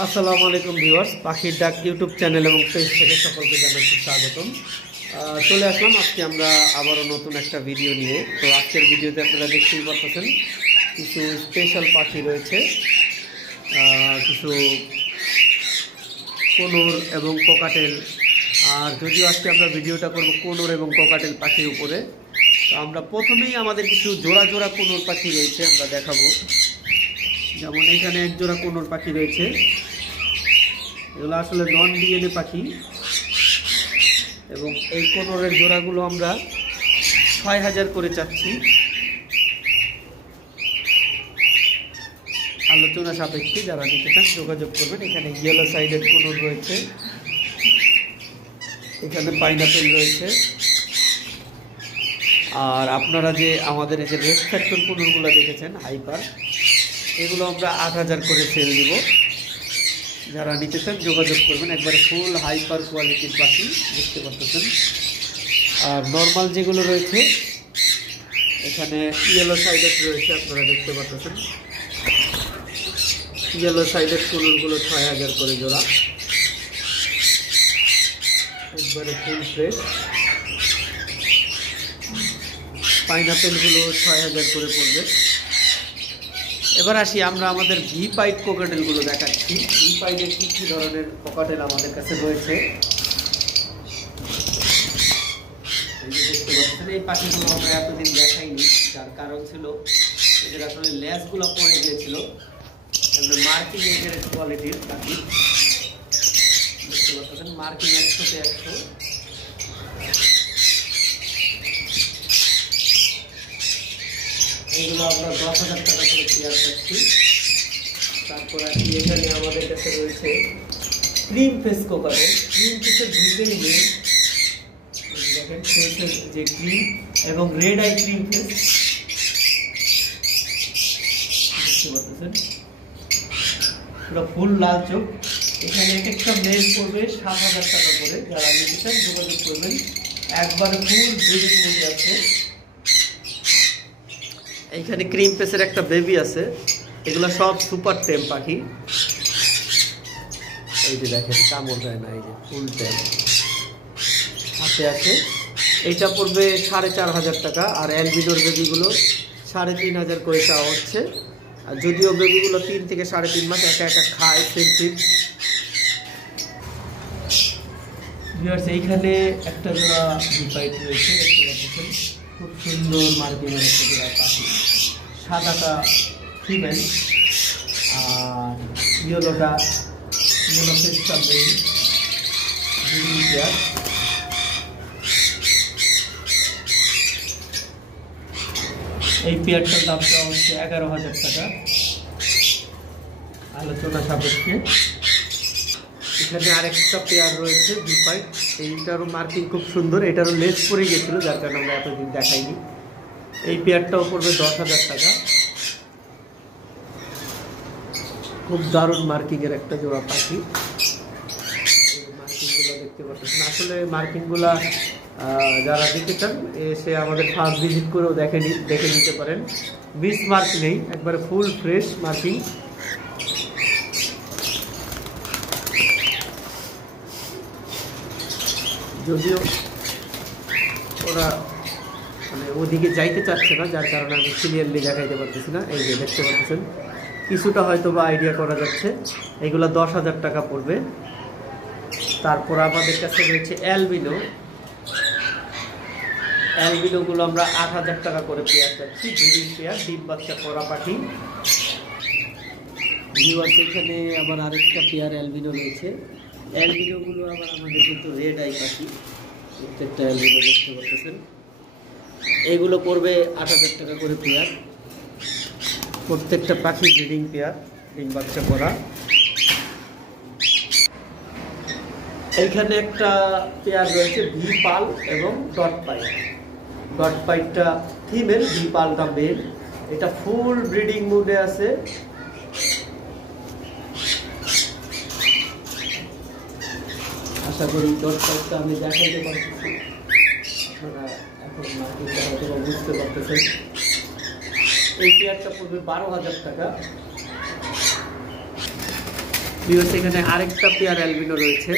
আসসালামু আলাইকুম ভিউয়ার্স, পাখির ডাক ইউটিউব চ্যানেল এবং পেজ থেকে সকলকে জানাচ্ছি স্বাগতম। চলে আসলাম আজকে আমরা আবারও নতুন একটা ভিডিও নিয়ে। তো আজকের ভিডিওতে আপনারা দেখতেই পাচ্ছেন কিছু স্পেশাল পাখি রয়েছে, কিছু কোনোর এবং কোকাটেল। আর যদিও আজকে আমরা ভিডিওটা করব কোনোর এবং কোকাটেল পাখির উপরে। তো আমরা প্রথমেই আমাদের কিছু জোড়া জোড়া কোনোর পাখি রয়েছে আমরা দেখাবো। যেমন এখানে এক জোড়া কোনোর পাখি রয়েছে, এগুলো আসলে নন ডিএনএ পাখি এবং এই কোনোরের জোড়াগুলো আমরা ৬,০০০ করে চাচ্ছি। আলোচনা সাপেক্ষে যারা নিতে চান যোগাযোগ করবেন। এখানে ইয়েলো সাইডের কোনোর রয়েছে, এখানে পাইনাপেল রয়েছে। আর আপনারা যে আমাদের এই যে রেড ফ্যাক্টর কোনোরগুলো দেখেছেন হাইপার, এগুলো আমরা ৮,০০০ করে সেল দিব। যারা নিতে চান যোগাযোগ করবেন। একবারে ফুল হাইপার কোয়ালিটির পাখি দেখতে পাচ্ছেন। আর নর্মাল যেগুলো রয়েছে এখানে ইয়েলো সাইডেড রয়েছে, আপনারা দেখতে পাচ্ছেন। ইয়েলো সাইডেড কোনোরগুলো ৬,০০০ করে জোড়া, একবারে ফুল ফ্রেশ। পাইনাপেলগুলো ৬,০০০ করে পড়বে। এবার আসি আমরা আমাদের ভি পাইট কোকাটেলগুলো দেখাচ্ছি। ভি পাইটের কী কী ধরনের কোকাটেল আমাদের কাছে রয়েছে দেখতে পাচ্ছেন। এই পাখিগুলো আমরা এতদিন দেখাইনি, যার কারণ ছিল এদের আসলে লেজগুলো পড়ে গিয়েছিল। মার্কিং এর কোয়ালিটির পাখি দেখতে পাচ্ছেন, মার্কিং ১০০-তে ১০০। এইগুলো আমরা ১০,০০০ টাকা করে পেয়ার পাচ্ছি। তারপর আসি এখানে আমাদের কাছে রয়েছে ক্রিম ফেস কোকাটেল। ক্রিম ফেসের দুইটাই মেয়ে, দেখেন ফেসের যে ক্রিম এবং রেড আই ক্রিম ফেস দেখতে পাচ্ছেন, পুরো ফুল লাল চোখ। এখানে এক একটা মেল পড়বে ৭,০০০ টাকা করে। যারা নিতে চান যোগাযোগ করবেন। একবারে ফুল ব্রিডিং মধ্যে আছে। এইখানে ক্রিম ফেসের একটা বেবি আছে। এগুলো সব সুপার টেম পাখি। এই যে দেখেন কামড় দেয় না, এই যে ফুল টেম হাতে আছে। এইটা পড়বে ৪,৫০০ টাকা। আর অ্যালবিনোর বেবিগুলো ৩,৫০০ করে চাওয়া হচ্ছে। আর যদিও বেবিগুলো ৩ থেকে ৩.৫ মাস একা একা খায় সেন্সিভ। এইখানে একটা জোড়া ভিপাইট রয়েছে, দেখতে পাচ্ছেন। খুব সুন্দর মার্কিংয়ের একটা জোড়া পাখি। সাদাটা ফিমেল আর ইয়েলো ফেসটা মেল, পেয়ার। এই পেয়ারটার দামটা হচ্ছে ১১,০০০ টাকা আলোচনা সাপেক্ষে। এখানে আরেকটা পেয়ার রয়েছে ভিপাইট। এইটারও মার্কিং খুব সুন্দর। এটারও লেজ পড়ে গেছিলো, যার কারণে আমরা এতদিন দেখাইনি। এই পেয়ারটাও পড়বে ১০,০০০ টাকা। খুব দারুণ মার্কিংয়ের একটা জোড়া পাখি। মার্কিংগুলো দেখতে পাচ্ছেন। আসলে মার্কিংগুলা যারা দেখতে চান এসে আমাদের ফার্ম ভিজিট করেও দেখে নিতে পারেন। মিস মার্ক নেই, একবারে ফুল ফ্রেশ মার্কিং। যদিও ওরা মানে ওদিকে যাইতে চাচ্ছে না, যার কারণে আমি ক্লিয়ারলি দেখাইতে পারতেছি না। এই যে দেখতে পাচ্ছেন, কিছুটা হয়তো বা আইডিয়া করা যাচ্ছে। এগুলো ১০,০০০ টাকা পড়বে। তারপর আমাদের কাছে রয়েছে অ্যালবিনো। অ্যালবিনোগুলো আমরা ৮,০০০ টাকা করে পেয়ার পাচ্ছি। ব্রিডিং পেয়ার, ডিম বাচ্চা করা পাখি। এখানে আবার আরেকটা পেয়ার অ্যালবিনো রয়েছে। অ্যালবিনোগুলো আবার আমাদের কিন্তু রেড আই পাখি। প্রত্যেকটা অ্যালবিনো দেখতে পাচ্ছেন। এইগুলো পড়বে ৮,০০০ টাকা করে পেয়ার। প্রত্যেকটা পাখি ব্রিডিং পেয়ার, ডিম বাচ্চা করা। এইখানে একটা পেয়ার রয়েছে ভি পাল এবং ডট পাইট। ডট পাইটটা ফিমেল, ভি পালটা মেল। এটা ফুল ব্রিডিং মুডে আছে। আশা করি ডট পাইটটা আমি দেখাইতে পারতেছি, আপনারা এখন মার্কেটটা হয়তো বুঝতে পারতেছেন। এই পেয়ারটা পড়বে ১২,০০০ টাকা। ভিউয়ার্স এখানে আরেকটা পেয়ার অ্যালবিনো রয়েছে,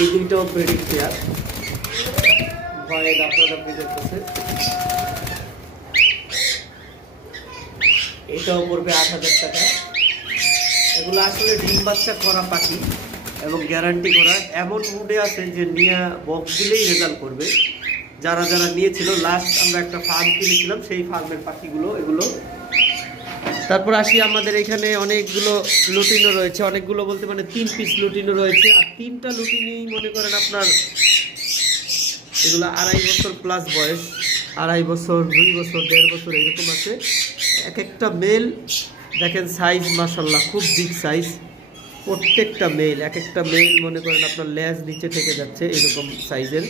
এই দুইটাও ব্রিডিং পেয়ার, ভয়েড আপনারা প্রেজেন্ট করছে। এটাও পড়বে 8,000 টাকা। এগুলো আসলে ডিম বাচ্চা করা পাখি এবং গ্যারান্টি করা, এমন মুডে আছে যে নিয়ে বক্স দিলেই রেজাল্ট করবে। যারা যারা নিয়েছিল, লাস্ট আমরা একটা ফার্ম কিনেছিলাম, সেই ফার্মের পাখিগুলো এগুলো। তারপর আসি, আমাদের এখানে অনেকগুলো লুটিনো রয়েছে, অনেকগুলো বলতে মানে 3 পিস লুটিনো রয়েছে। আর 3টা লুটিনেই মনে করেন আপনার এগুলো 2.5 বছর প্লাস বয়স, 2.5 বছর, 2 বছর, 1.5 বছর এরকম আছে। এক একটা মেল দেখেন সাইজ মাশাআল্লাহ খুব বিগ সাইজ, প্রত্যেকটা মেল, এক একটা মেল মনে করেন আপনার লেজ নিচে থেকে যাচ্ছে এরকম সাইজের।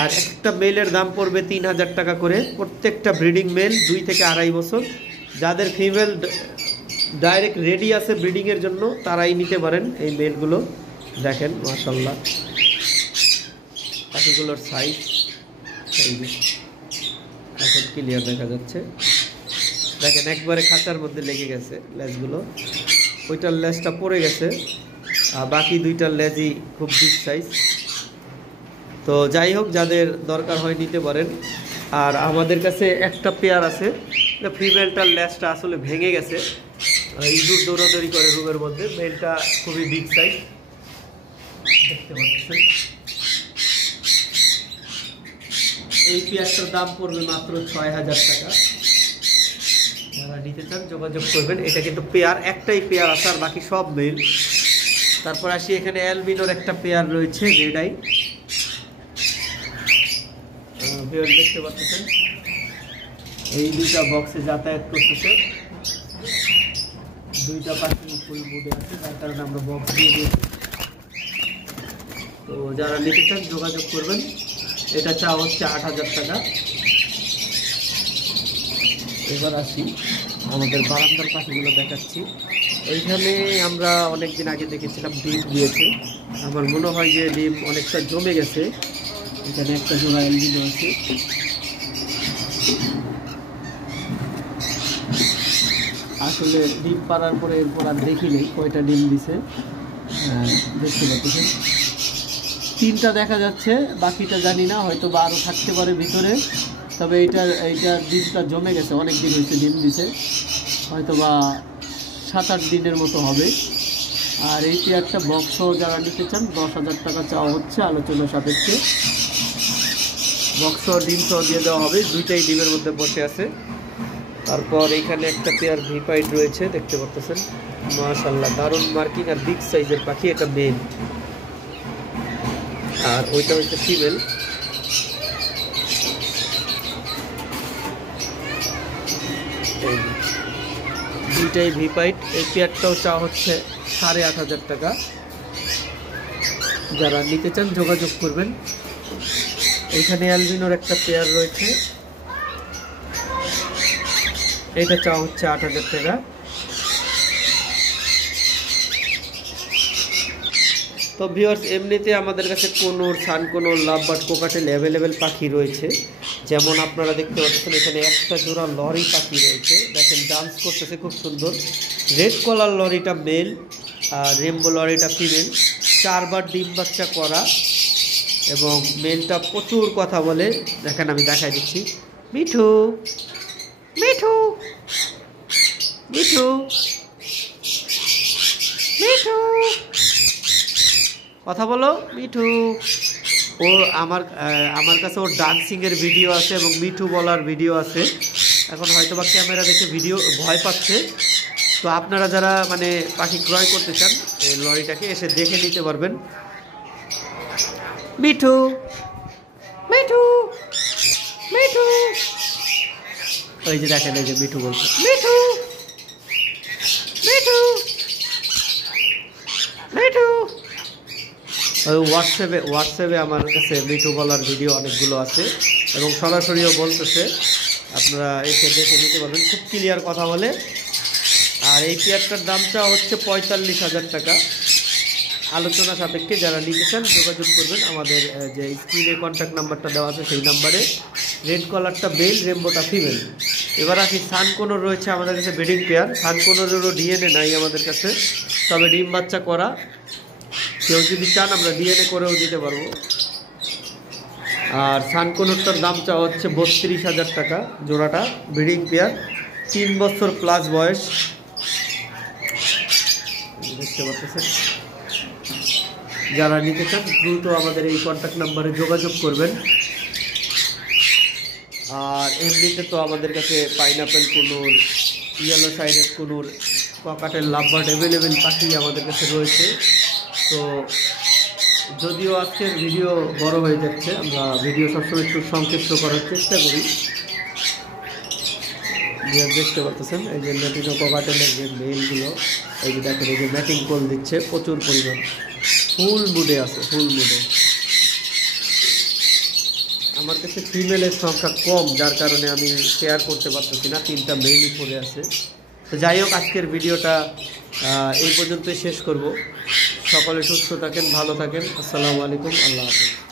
আর একটা মেলের দাম পড়বে 3,000 টাকা করে, প্রত্যেকটা ব্রিডিং মেল 2 থেকে 2.5 বছর। যাদের ফিমেল ডাইরেক্ট রেডি আছে ব্রিডিংয়ের জন্য তারাই নিতে পারেন এই মেলগুলো। দেখেন মাশাআল্লাহ পাখিগুলোর সাইজ এখন ক্লিয়ার দেখা যাচ্ছে। দেখেন একবারে খাঁচার মধ্যে লেগে গেছে লেজগুলো, ওইটার লেজটা পড়ে গেছে, আর বাকি 2টার লেজই খুব বিগ সাইজ। তো যাই হোক, যাদের দরকার হয় নিতে পারেন। আর আমাদের কাছে একটা পেয়ার আছে, ফিমেলটার লেজটা আসলে ভেঙে গেছে, ইঁদুর দৌড়াদৌড়ি করে রুমের মধ্যে। মেলটা খুবই বিগ সাইজ দেখতে পাচ্ছেন। এই পেয়ারটার দাম পড়বে মাত্র 6,000 টাকা। যারা নিতে চান যোগাযোগ করবেন। এটা কিন্তু পেয়ার, একটাই পেয়ার আছে, আর বাকি সব মেল। তারপর আসি, এখানে অ্যালবিনোর একটা পেয়ার রয়েছে রেড আই, দেখতে পাচ্ছেন। এই 2টা বক্সে যাতায়াত করতেছে, 2টা পাখি ফুল মুডে আছে, যার কারণে আমরা বক্স দিয়ে দিয়েছি। তো যারা নিতে চান যোগাযোগ করবেন। এটা চা হচ্ছে 8,000 টাকা। এবার আসি, আমাদের বারান্দার পাখিগুলো দেখাচ্ছি। এইখানে আমরা অনেকদিন আগে দেখেছিলাম ডিম দিয়েছে, আমার মনে হয় যে ডিম অনেকটা জমে গেছে। এখানে একটা জোড়া অ্যালবিনো আছে, আসলে ডিম পাড়ার পরে এরপর আর দেখি নেই কয়টা ডিম দিছে। দেখতে পাচ্ছেন 3টা দেখা যাচ্ছে, বাকিটা জানি না, হয়তো বা আরও থাকতে পারে ভিতরে। তবে এইটার ডিমটা জমে গেছে, অনেক দিন হয়েছে ডিম দিছে, হয়তো বা 7-8 দিনের মতো হবে। আর এই পেয়ারটা বক্স যারা নিতে চান 10,000 টাকা চাওয়া হচ্ছে, আলোচনা সাপেক্ষে। বক্স ডিম সহ দিয়ে দেওয়া হবে, 2টাই ডিমের মধ্যে বসে আছে। তারপর এইখানে একটা পেয়ার ভিপাইড রয়েছে, দেখতে পাচ্ছেন মাশাআল্লাহ দারুণ মার্কিং আর বিগ সাইজের পাখি। এটা মেল আর ওইটা হচ্ছে ফিমেল। দুইটাই ভিপাইড। এই পেয়ারটাও চা হচ্ছে 8,500 টাকা। যারা নিতে চান যোগাযোগ করবেন। এখানে অ্যালবিনোর একটা পেয়ার রয়েছে, এটা চা হচ্ছে 8,000 টাকা। তো ভিউয়ার্স, এমনিতে আমাদের কাছে কোনোর, সানকোনোর, লাভবার্ড, কোকাটেল অ্যাভেলেবেল পাখি রয়েছে। যেমন আপনারা দেখতে পাচ্ছেন এখানে একটা জোড়া লরি পাখি রয়েছে, দেখেন ডান্স করতেছে খুব সুন্দর। রেড কলার লরিটা মেল আর রেমবো লরিটা ফিমেল। 4বার ডিম বাচ্চা করা এবং মেলটা প্রচুর কথা বলে। দেখেন আমি দেখাই দিচ্ছি, মিঠু মিঠু মিঠু মিঠু, কথা বলো মিঠু। ও আমার কাছে ওর ডান্সিংয়ের ভিডিও আছে এবং মিঠু বলার ভিডিও আছে। এখন হয়তো বা ক্যামেরা দেখে ভিডিও ভয় পাচ্ছে। তো আপনারা যারা মানে পাখি ক্রয় করতে চান এই লরিটাকে এসে দেখে নিতে পারবেন। মিঠু মিঠু মিঠু, ওই যে দেখেন, এই যে মিঠু বলছে, মিঠু মিঠু মিঠু। হোয়াটসঅ্যাপে আমার কাছে মিঠু বলার ভিডিও অনেকগুলো আছে এবং সরাসরিও বলতেছে, আপনারা এসে দেখে নিতে পারবেন, খুব ক্লিয়ার কথা বলে। আর এই পেয়ারটার দামটা হচ্ছে 45,000 টাকা, আলোচনা সাপেক্ষে। যারা নিতে চান যোগাযোগ করবেন, আমাদের যে স্ক্রিনে কন্ট্যাক্ট নাম্বারটা দেওয়া আছে সেই নাম্বারে। রেড কলারটা মেল, রেমবোটা ফিমেল। এবার আসি সানকোনোর রয়েছে আমাদের কাছে ব্রিডিং পেয়ার। সানকোনোরেরও ডিএনএ নাই আমাদের কাছে, তবে ডিম বাচ্চা করা। কেউ যদি চান আমরা ডিএনএ করেও দিতে পারবো। আর সানকোনোরটার দাম চাওয়া হচ্ছে 32,000 টাকা জোড়াটা। ব্রিডিং পেয়ার, 3 বছর প্লাস বয়স, দেখতে পাচ্ছেন। যারা নিতে চান দ্রুত আমাদের এই কন্ট্যাক্ট নাম্বারে যোগাযোগ করবেন। আর এমনিতে তো আমাদের কাছে pineapple conure, yellow sided conure, cockatiel, lovebird available পাখি আমাদের কাছে রয়েছে। তো যদিও আজকের ভিডিও বড় হয়ে যাচ্ছে, আমরা ভিডিও সবসময় একটু সংক্ষিপ্ত করার চেষ্টা করি। দেখতে পাচ্ছেন এই যে ল্যাটিনো ককাটেলের যে মেলগুলো, এই যে দেখেন এই যে ম্যাটিং পোল দিচ্ছে প্রচুর পরিমাণ, ফুল মুডে আছে, ফুল মুডে। আমার কাছে ফিমেলের সংখ্যা কম, যার কারণে আমি শেয়ার করতে পারতেছি না, 3টা মেইলই পড়ে আছে। তো যাই হোক, আজকের ভিডিওটা এই পর্যন্তই শেষ করব। সকলে সুস্থ থাকেন, ভালো থাকেন। আসসালামু আলাইকুম, আল্লাহ হাফেজ।